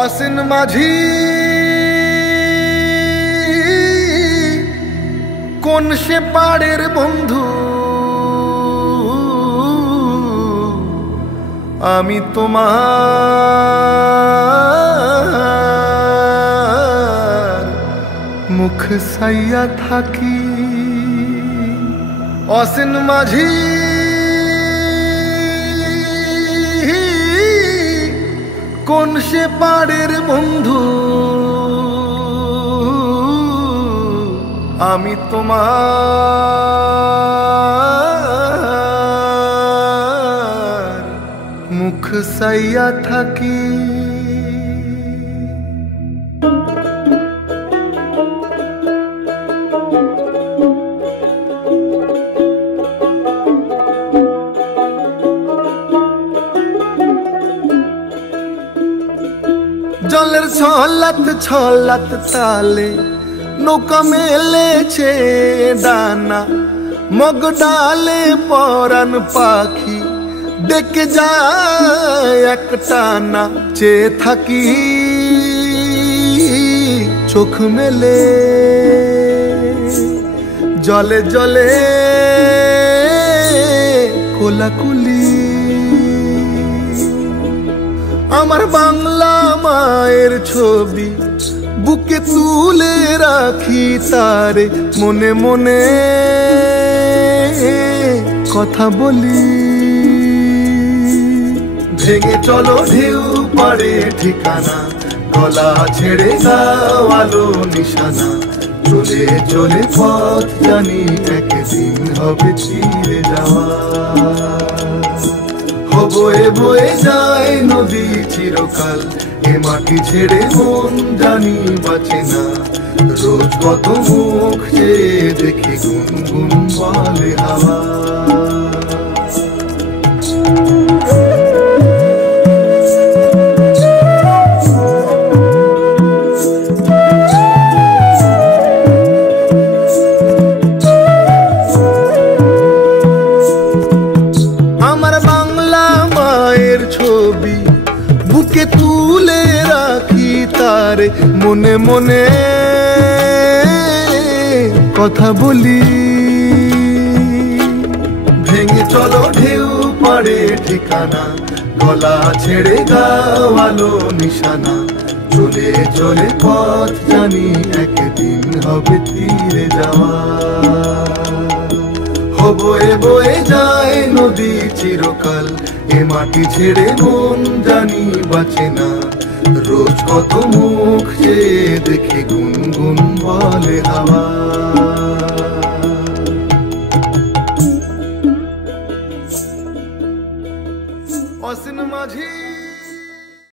অসীন মাঝি কোন সে পাড়ের বন্ধু, আমি তোমার মুখ সাইয়া থাকি। অসীন মাঝি কোন সে পাড়ের বন্ধু, আমি তোমার মুখ সাইয়া থাকি। জলের ছলাত ছলাত তালে নৌকা মেলেছে ডানা, মগ ডালে পরাণ পাখি ডেকে যায় এক টানা। চেয়ে থাকি চোখ মেলে, জলে জলে কোলাকুলি। আমার বাংলা মায়ের ছবি বুকে তুলে রাখি তারে, মনে মনে কথা বলি। ভেঙে চলো ঢেউ পারে ঠিকানা, গলা ছেড়ে দাও আলো নিশানা। চলে চলে পথ জানি একদিন হবে চিরে যাওয়া। বয়ে বয়ে যায় নদী চিরকাল, এ মাটি ছেড়ে মন জানি বাঁচে না। রোজ কত মুখ চেয়ে দেখি গুনগুন বলে হাওয়া। ছবি বুকে তুলে রাখি তারে, মনে মনে কথা বলি। ভেঙে চলো ঢেউ পারে ঠিকানা, গলা ছেড়ে গাও আলো নিশানা। চলে চলে পথ জানি একদিন হবে তীরে যাওয়া। বয়ে বয়ে যায় নদী চিরকাল, এ মাটি ছেড়ে মন জানি বাঁচে না। রোজ কত মুখ চেয়ে দেখে গুনগুন বলে হাওয়া। অসীন মাঝি।